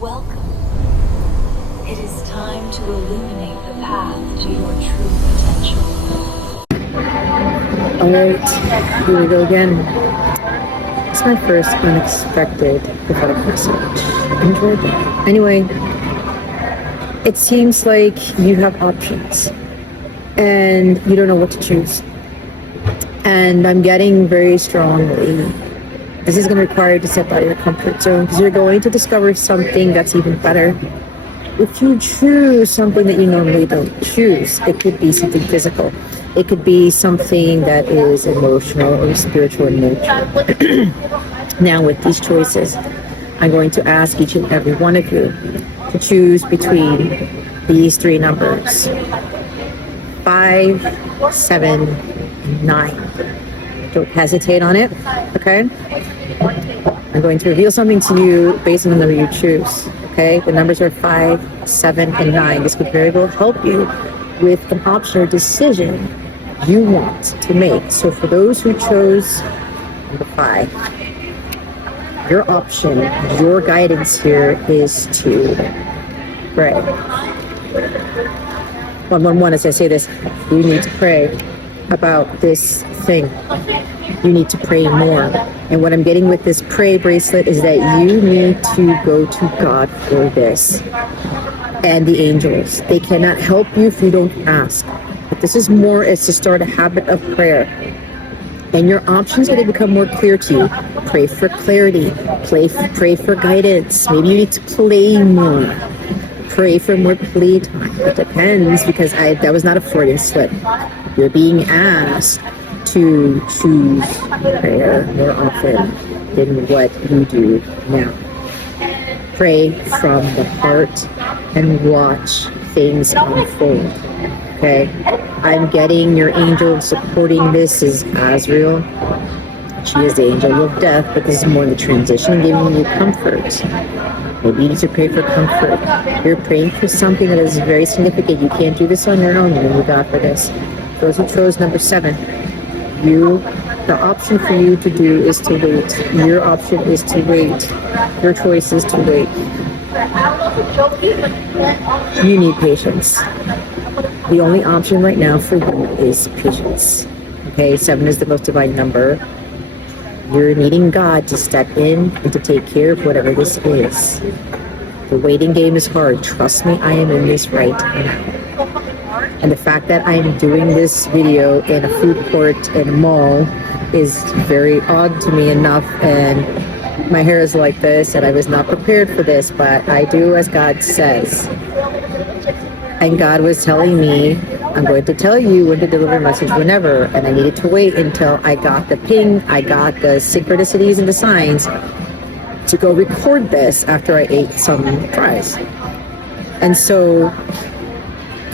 Welcome. It is time to illuminate the path to your true potential. Alright, here we go again. It's my first unexpected prophetic message. Enjoyed that. Anyway, it seems like you have options and you don't know what to choose. And I'm getting very strongly, this is going to require you to step out of your comfort zone because you're going to discover something that's even better. If you choose something that you normally don't choose, it could be something physical. It could be something that is emotional or spiritual in nature. Now, with these choices, I'm going to ask each and every one of you to choose between these three numbers: 5, 7, 9. Don't hesitate on it, okay? I'm going to reveal something to you based on the number you choose, okay? The numbers are 5, 7, and 9. This could very well help you with an option or decision you want to make. So for those who chose number 5, your option, your guidance here is to pray. 111, as I say this, you need to pray about this thing. You need to pray more. And what I'm getting with this pray bracelet is that you need to go to God for this. And the angels, they cannot help you if you don't ask. But this is more as to start a habit of prayer. And your options are going to become more clear to you. Pray for clarity. Pray for guidance. Maybe you need to play more. Pray for more playtime. It depends, because that was not a Freudian slip. You're being asked to choose prayer more often than what you do now. Pray from the heart and watch things unfold. Okay? I'm getting your angel supporting this is Azrael. She is the angel of death, but this is more the transition, giving you comfort. Maybe you need to pray for comfort. You're praying for something that is very significant. You can't do this on your own. You need God for this. Those who chose number 7, the option for you to do is to wait. Your option is to wait. Your choice is to wait. You need patience. The only option right now for you is patience. Okay, 7 is the most divine number. You're needing God to step in and to take care of whatever this is. The waiting game is hard. Trust me, I am in this right now. And the fact that I'm doing this video in a food court in a mall is very odd to me enough, and my hair is like this, and I was not prepared for this, but I do as God says. And God was telling me, I'm going to tell you when to deliver a message whenever, and I needed to wait until I got the ping, I got the synchronicities and the signs to go record this after I ate some fries. And so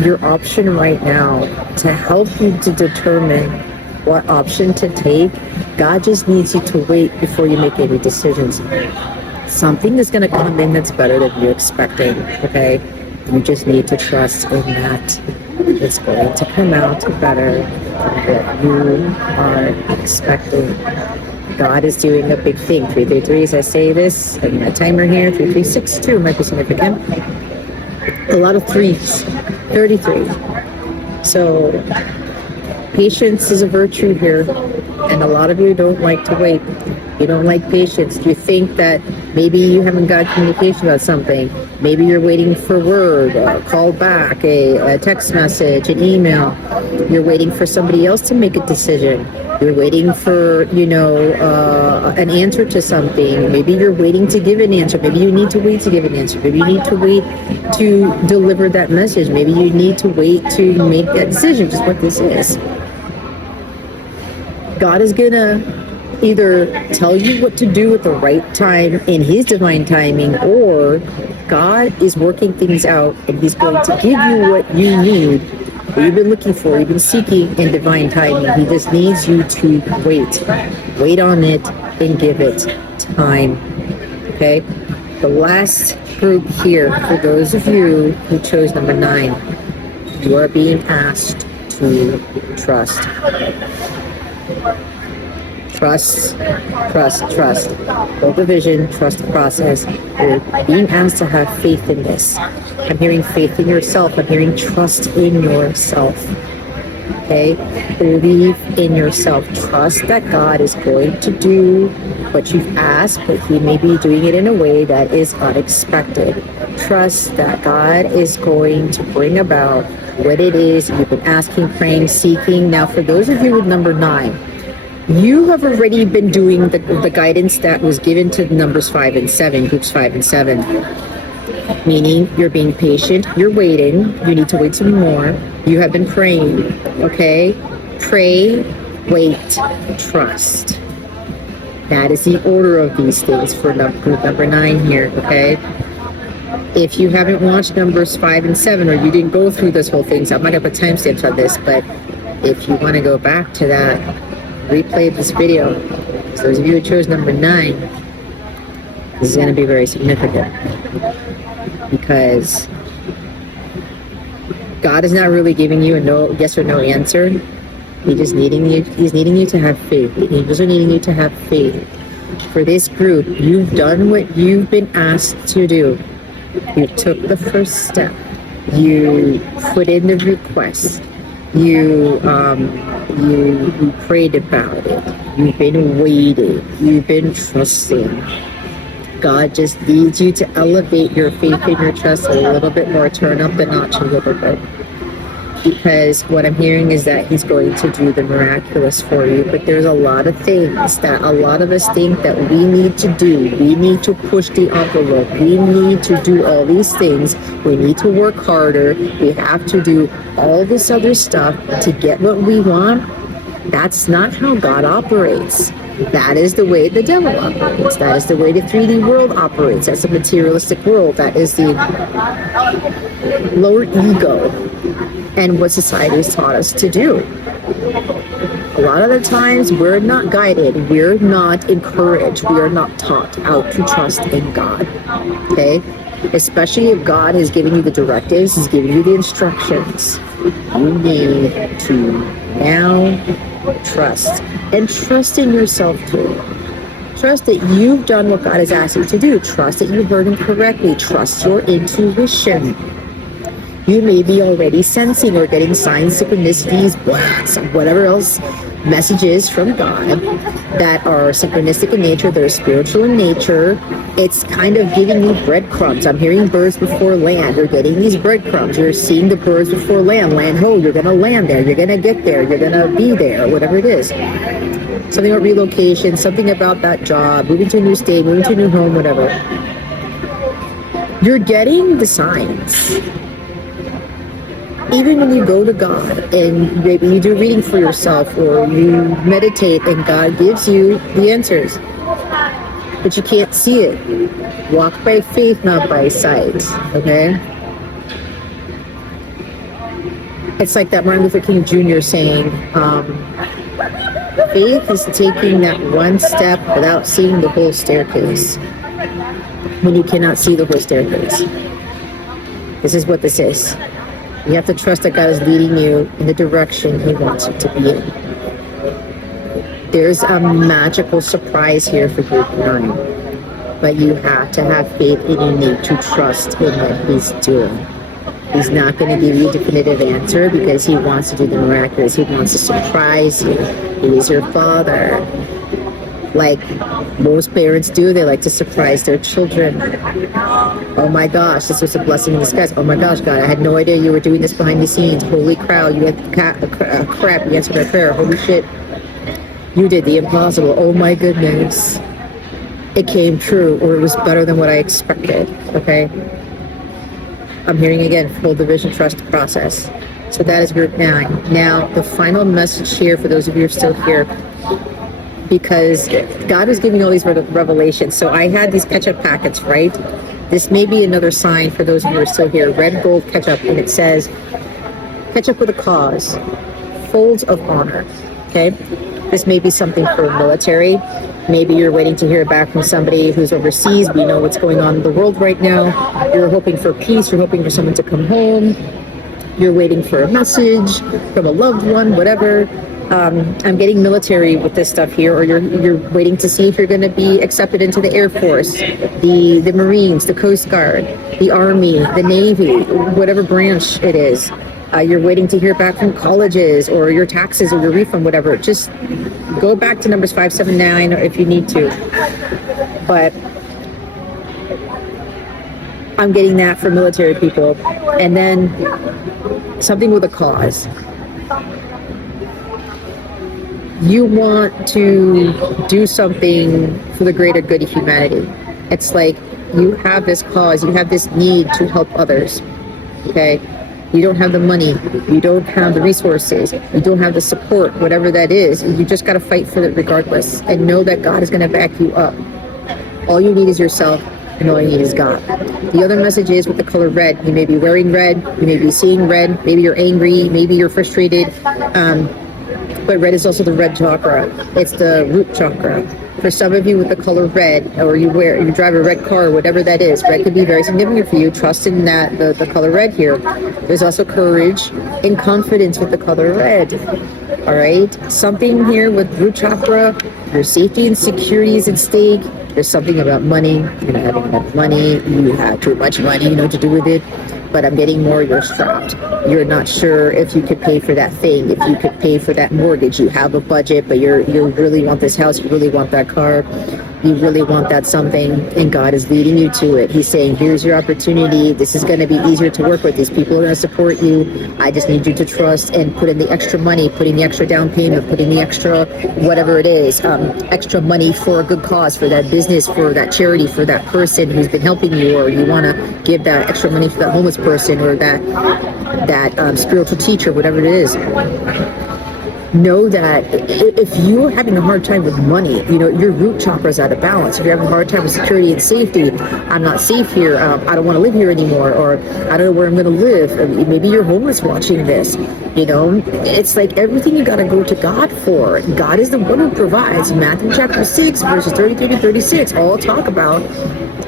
your option right now to help you to determine what option to take, God just needs you to wait before you make any decisions. Something is going to come in that's better than you're expecting, okay? You just need to trust in that it's going to come out better than what you are expecting. God is doing a big thing. 333, as I say this, and my timer here, 3362 might be significant. A lot of 3s, 33. So patience is a virtue here, and a lot of you don't like to wait. You don't like patience. You think that maybe you haven't got communication about something. Maybe you're waiting for word, a call back, a text message, an email. You're waiting for somebody else to make a decision. You're waiting for, an answer to something. Maybe you're waiting to give an answer. Maybe you need to wait to give an answer. Maybe you need to wait to deliver that message. Maybe you need to wait to make that decision, which is what this is. God is going to either tell you what to do at the right time in His divine timing, or God is working things out and He's going to give you what you need, what you've been looking for, you've been seeking in divine timing. He just needs you to wait. Wait on it and give it time. Okay? The last group here, for those of you who chose number 9, you are being asked to trust. Trust, trust. Hold the vision, trust the process. You're being asked to have faith in this. I'm hearing faith in yourself. I'm hearing trust in yourself. Okay? Believe in yourself. Trust that God is going to do what you've asked, but He may be doing it in a way that is unexpected. Trust that God is going to bring about what it is you've been asking, praying, seeking. Now, for those of you with number 9, you have already been doing the guidance that was given to numbers 5 and 7, groups 5 and 7. Meaning you're being patient, you're waiting, you need to wait some more. You have been praying, okay? Pray, wait, trust. That is the order of these things for group number 9 here, okay? If you haven't watched numbers 5 and 7, or you didn't go through this whole thing, so I'm not going to put timestamps on this, but if you want to go back to that, replay this video. So those of you who chose number 9, this is going to be very significant, because God is not really giving you a no, yes or no answer. He's needing you to have faith. The angels are needing you to have faith. For this group, you've done what you've been asked to do. You took the first step. You put in the request. You prayed about it. You've been waiting. You've been trusting. God just needs you to elevate your faith and your trust a little bit more, turn up the notch a little bit. Because what I'm hearing is that He's going to do the miraculous for you. But there's a lot of things that a lot of us think that we need to do. We need to push the envelope. We need to do all these things. We need to work harder. We have to do all this other stuff to get what we want. That's not how God operates. That is the way the devil operates. That is the way the 3D world operates. That's a materialistic world. That is the lower ego and what society has taught us to do. A lot of the times we're not guided, we're not encouraged, we are not taught how to trust in God. Okay? Especially if God is giving you the directives, He's giving you the instructions. You need to now trust. And trust in yourself too. Trust that you've done what God has asked you to do. Trust that you heard Him correctly. Trust your intuition. You may be already sensing or getting signs, synchronicities, whatever else messages from God that are synchronistic in nature, that are spiritual in nature. It's kind of giving you breadcrumbs. I'm hearing birds before land. You're getting these breadcrumbs. You're seeing the birds before land. Land ho, you're going to land there. You're going to get there. You're going to be there, whatever it is. Something about relocation, something about that job, moving to a new state, moving to a new home, whatever. You're getting the signs. Even when you go to God and maybe you do reading for yourself or you meditate and God gives you the answers, but you can't see it. Walk by faith, not by sight, okay? It's like that Martin Luther King Jr. saying, faith is taking that one step without seeing the whole staircase. When you cannot see the whole staircase. This is what this is. You have to trust that God is leading you in the direction He wants you to be in. There's a magical surprise here for group 9. But you have to have faith and you need to trust in what He's doing. He's not going to give you a definitive answer because He wants to do the miraculous. He wants to surprise you. He is your Father. Like most parents do, they like to surprise their children. Oh my gosh, this was a blessing in disguise. Oh my gosh, God, I had no idea you were doing this behind the scenes. Holy cow, you had crap, you answered my prayer. Holy shit, you did the impossible. Oh my goodness. It came true, or it was better than what I expected, okay? I'm hearing again, full division, trust the process. So that is group 9. Now, the final message here for those of you who are still here, because God was giving all these revelations. So I had these ketchup packets, right? This may be another sign for those of you who are still here. Red gold ketchup, and it says, ketchup with a cause, folds of honor, okay? This may be something for military. Maybe you're waiting to hear back from somebody who's overseas. We know what's going on in the world right now. You're hoping for peace. You're hoping for someone to come home. You're waiting for a message from a loved one, whatever. I'm getting military with this stuff here, or you're waiting to see if you're going to be accepted into the Air Force, the Marines, the Coast Guard, the Army, the Navy, whatever branch it is. You're waiting to hear back from colleges, or your taxes, or your refund, whatever. Just go back to numbers 579 if you need to. But I'm getting that for military people. And then something with a cause. You want to do something for the greater good of humanity. It's like you have this cause, you have this need to help others. Okay? You don't have the money, you don't have the resources, you don't have the support, whatever that is. You just got to fight for it regardless, and know that God is going to back you up. All you need is yourself, and all you need is God. The other message is with the color red. You may be wearing red, you may be seeing red, maybe you're angry, maybe you're frustrated. But red is also the red chakra. It's the root chakra. For some of you with the color red, or you drive a red car, or whatever that is, red could be very significant for you. Trust in that, the color red here. There's also courage and confidence with the color red. All right? Something here with root chakra, your safety and security is at stake. There's something about money. You're not having enough money. You have too much money, you know, to do with it. But I'm getting more, you're strapped. You're not sure if you could pay for that thing, if you could pay for that mortgage. You have a budget, but you really want this house, you really want that car, you really want that something, and God is leading you to it. He's saying, here's your opportunity. This is going to be easier to work with. These people are going to support you. I just need you to trust and put in the extra money, put in the extra down payment, put in the extra whatever it is, extra money for a good cause, for that business, for that charity, for that person who's been helping you, or you want to give that extra money for that homeless person, or that spiritual teacher, whatever it is. Know that if you're having a hard time with money, you know, your root chakra is out of balance. If you're having a hard time with security and safety, I'm not safe here, I don't want to live here anymore, or I don't know where I'm going to live. Maybe you're homeless watching this. You know, it's like everything you got to go to God for. God is the one who provides. Matthew chapter 6, verses 33 to 36, all talk about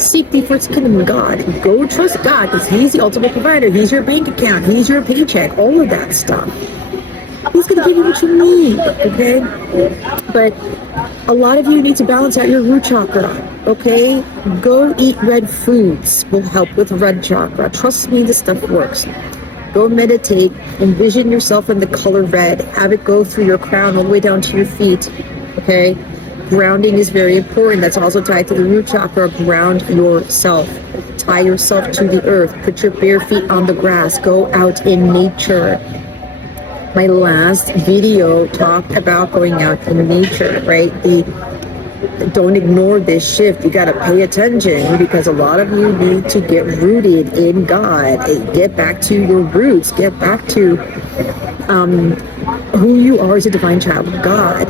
seek thee first the kingdom of God. Go trust God, because He's the ultimate provider. He's your bank account. He's your paycheck. All of that stuff. He's going to give you what you need, okay? But a lot of you need to balance out your root chakra, okay? Go eat red foods will help with red chakra. Trust me, this stuff works. Go meditate, envision yourself in the color red. Have it go through your crown all the way down to your feet, okay? Grounding is very important. That's also tied to the root chakra. Ground yourself. Tie yourself to the earth. Put your bare feet on the grass. Go out in nature. My last video talked about going out in nature, right? Don't ignore this shift. You got to pay attention, because a lot of you need to get rooted in God. Get back to your roots. Get back to who you are as a divine child of God.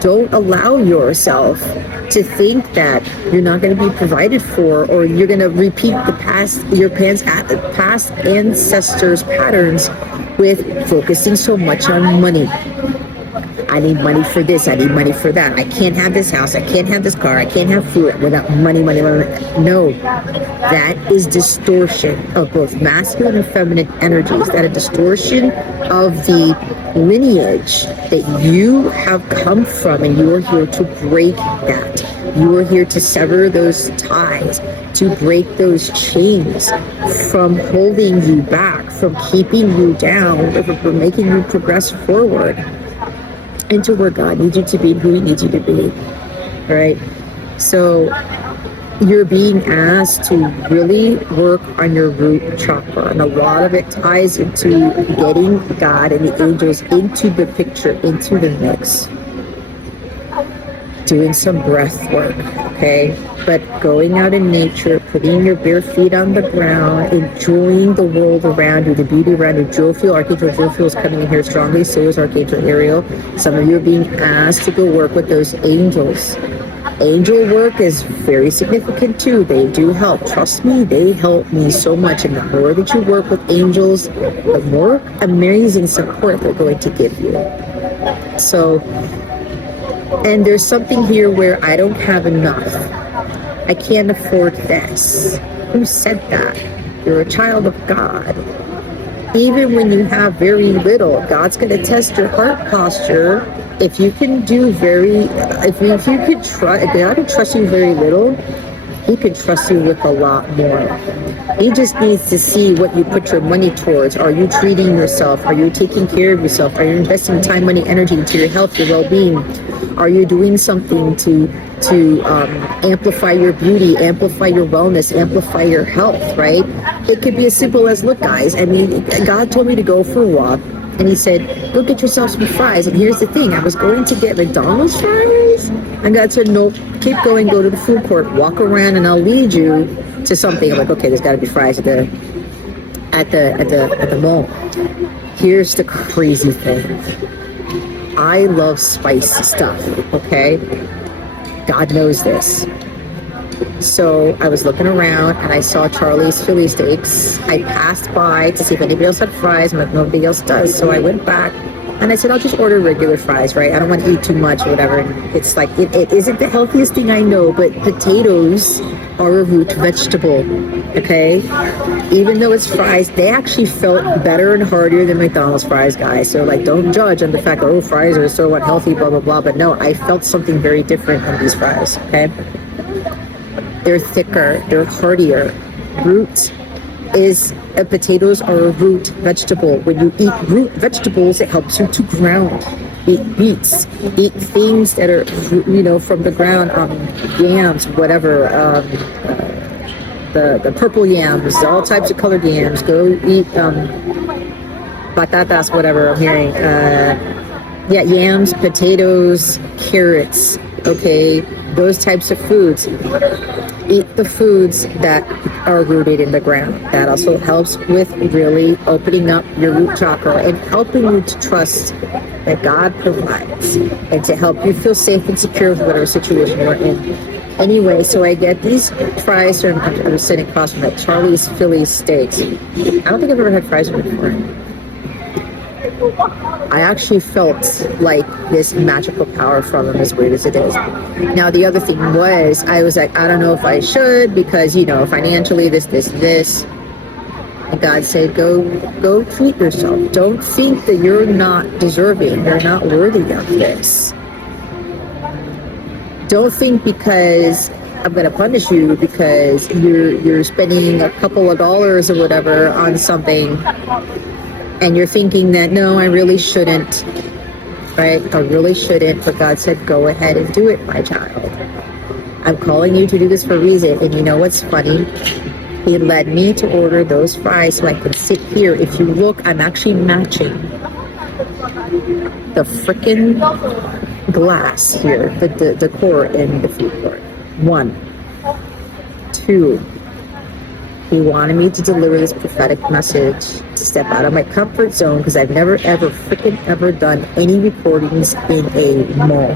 Don't allow yourself to think that you're not going to be provided for, or you're going to repeat your past ancestors' patterns with focusing so much on money. I need money for this, I need money for that. I can't have this house, I can't have this car, I can't have food without money. No, that is distortion of both masculine and feminine energies. That is distortion of the lineage that you have come from, and you are here to break that. You are here to sever those ties, to break those chains from holding you back, from keeping you down, from making you progress forward into where God needs you to be, who He needs you to be. All right? So you're being asked to really work on your root chakra, and a lot of it ties into getting God and the angels into the picture, into the mix. Doing some breath work, okay? But going out in nature, putting your bare feet on the ground, enjoying the world around you, the beauty around you. Archangel Jophiel is coming in here strongly, so is Archangel Ariel. Some of you are being asked to go work with those angels. Angel work is very significant too. They do help. Trust me, they help me so much. And the more that you work with angels, the more amazing support they're going to give you. So, and there's something here where I don't have enough. I can't afford this. Who said that? You're a child of God. even when you have very little, God's going to test your heart posture. If you can do if you could trust, if God can trust you very little, He can trust you with a lot more. He just needs to see what you put your money towards. Are you treating yourself? Are you taking care of yourself? Are you investing time, money, energy into your health, your well-being? Are you doing something to amplify your beauty, amplify your wellness, amplify your health, right? It could be as simple as, look, guys, I mean, God told me to go for a walk, and He said, go get yourself some fries. And here's the thing, I was going to get McDonald's fries, and God said, no, keep going, go to the food court, walk around, and I'll lead you to something. I'm like, okay, there's got to be fries at the mall. Here's the crazy thing. I love spicy stuff, okay? God knows this. So I was looking around and I saw Charlie's Philly steaks. I passed by to see if anybody else had fries, but nobody else does. So I went back and I said, I'll just order regular fries, right? I don't want to eat too much or whatever. And it's like, it isn't the healthiest thing I know, but potatoes are a root vegetable, okay? Even though it's fries, they actually felt better and heartier than McDonald's fries, guys. So like, don't judge on the fact that, oh, fries are so unhealthy, blah, blah, blah. But no, I felt something very different on these fries, okay? They're thicker, they're heartier. Potatoes are a root vegetable. When you eat root vegetables, it helps you to ground. Eat beets, eat things that are, from the ground, yams, whatever, the purple yams, all types of colored yams. Go eat batatas, whatever I'm hearing. Yams, potatoes, carrots, okay, those types of foods. Eat the foods that are rooted in the ground. That also helps with really opening up your root chakra and helping you to trust that God provides and to help you feel safe and secure with whatever situation you're in. Anyway, so I get these fries from, I was sitting across from that Charlie's Philly steaks. I don't think I've ever had fries before. I actually felt like this magical power from them, as weird as it is. Now, the other thing was, I was like, I don't know if I should, because, financially, this. And God said, go treat yourself. Don't think that you're not deserving, you're not worthy of this. Don't think because I'm going to punish you because you're spending a couple of dollars or whatever on something, and you're thinking that, no, I really shouldn't, right? I really shouldn't, but God said, go ahead and do it, my child. I'm calling you to do this for a reason. And you know what's funny? He led me to order those fries so I could sit here. If you look, I'm actually matching the freaking glass here, the decor in the food court. 1, 2, He wanted me to deliver this prophetic message, to step out of my comfort zone, because I've never, ever done any recordings in a mall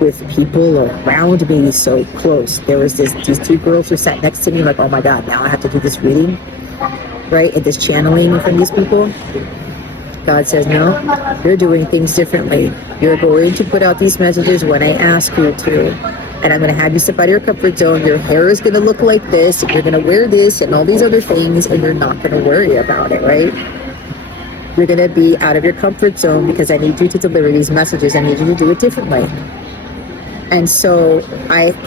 with people around me so close. There was these 2 girls who sat next to me like, oh my God, now I have to do this reading, right? And this channeling from these people. God says, no, you're doing things differently. You're going to put out these messages when I ask you to. And I'm going to have you step out of your comfort zone. Your hair is going to look like this, and you're going to wear this and all these other things, and you're not going to worry about it, right? You're going to be out of your comfort zone because I need you to deliver these messages. I need you to do it differently. And so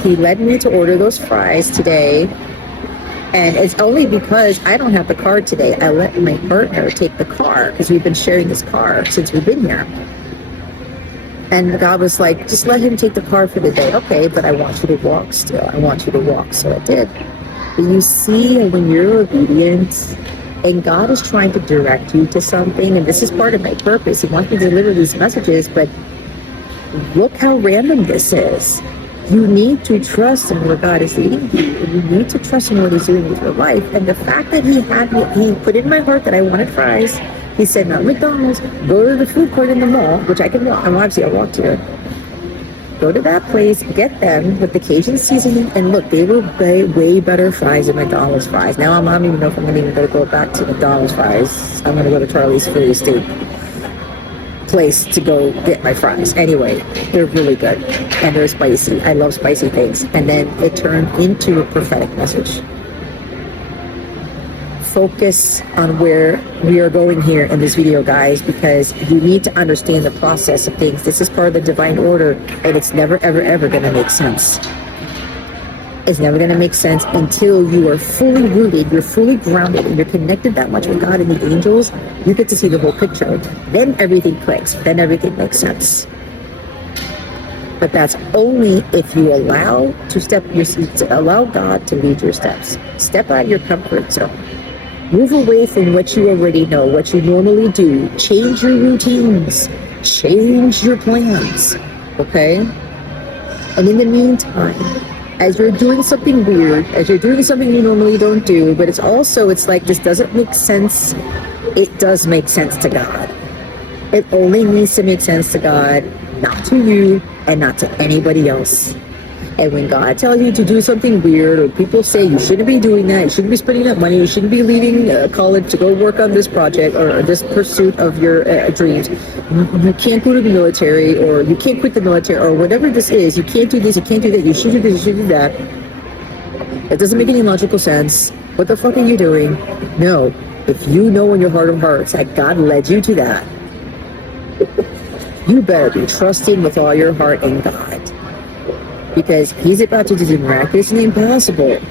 he led me to order those fries today. And it's only because I don't have the car today. I let my partner take the car because we've been sharing this car since we've been here. And God was like, just let him take the car for the day. Okay, but I want you to walk still. I want you to walk. So I did. But you see, when you're obedient and God is trying to direct you to something, and this is part of my purpose. He wants me to deliver these messages, but look how random this is. You need to trust in where God is leading you. And you need to trust in what He's doing with your life. And the fact that He put in my heart that I wanted fries. He said, not McDonald's, go to the food court in the mall, which I can walk. I'll walk to it. Go to that place, get them with the Cajun seasoning, and look, they were way better fries than McDonald's fries. Now I don't even know if I'm going to go back to McDonald's fries. I'm going to go to Charlie's Philly steak place to go get my fries. Anyway, they're really good, and they're spicy. I love spicy things. And then it turned into a prophetic message. focus on where we are going here in this video, guys, because you need to understand the process of things. This is part of the divine order, and it's never, ever, ever going to make sense. It's never going to make sense until you are fully rooted, you're fully grounded, and you're connected that much with God and the angels. You get to see the whole picture. Then everything clicks. Then everything makes sense. But that's only if you allow God to lead your steps. Step out of your comfort zone. Move away from what you already know, what you normally do. Change your routines. Change your plans. Okay? And in the meantime, as you're doing something weird, as you're doing something you normally don't do, but it's like this doesn't make sense, it does make sense to God. It only needs to make sense to God, not to you and not to anybody else. And when God tells you to do something weird, or people say you shouldn't be doing that, you shouldn't be spending that money, you shouldn't be leaving college to go work on this project or this pursuit of your dreams, you can't go to the military, or you can't quit the military, or whatever this is, you can't do this, you can't do that, you should do this, you should do that. It doesn't make any logical sense. What the fuck are you doing? No. If you know in your heart of hearts that God led you to that, you better be trusting with all your heart in God. Because he's about to do the miraculous and the impossible.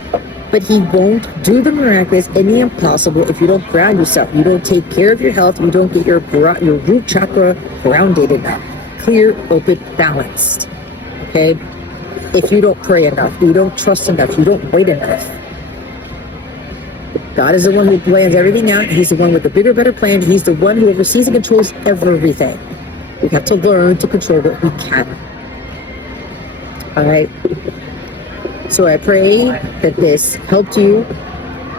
But he won't do the miraculous and the impossible if you don't ground yourself. You don't take care of your health. You don't get your root chakra grounded enough. Clear, open, balanced. Okay? If you don't pray enough, you don't trust enough, you don't wait enough. God is the one who plans everything out. He's the one with the bigger, better plan. He's the one who oversees and controls everything. We have to learn to control what we can. All right. So I pray that this helped you.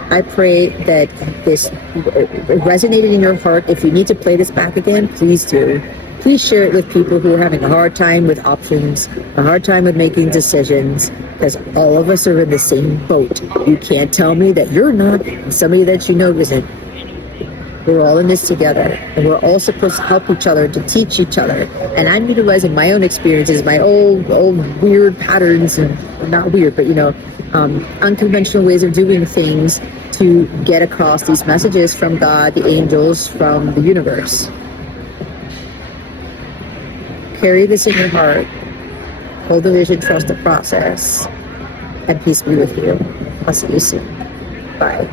I pray that this resonated in your heart. If you need to play this back again, please do. Please share it with people who are having a hard time with options, a hard time with making decisions, because all of us are in the same boat. You can't tell me that you're not, and somebody that you know isn't. We're all in this together, and we're all supposed to help each other, to teach each other. And I'm utilizing my own experiences, my old weird patterns, and not weird, but unconventional ways of doing things to get across these messages from God, the angels, from the universe. Carry this in your heart. Hold the vision, trust the process, and peace be with you. I'll see you soon. Bye.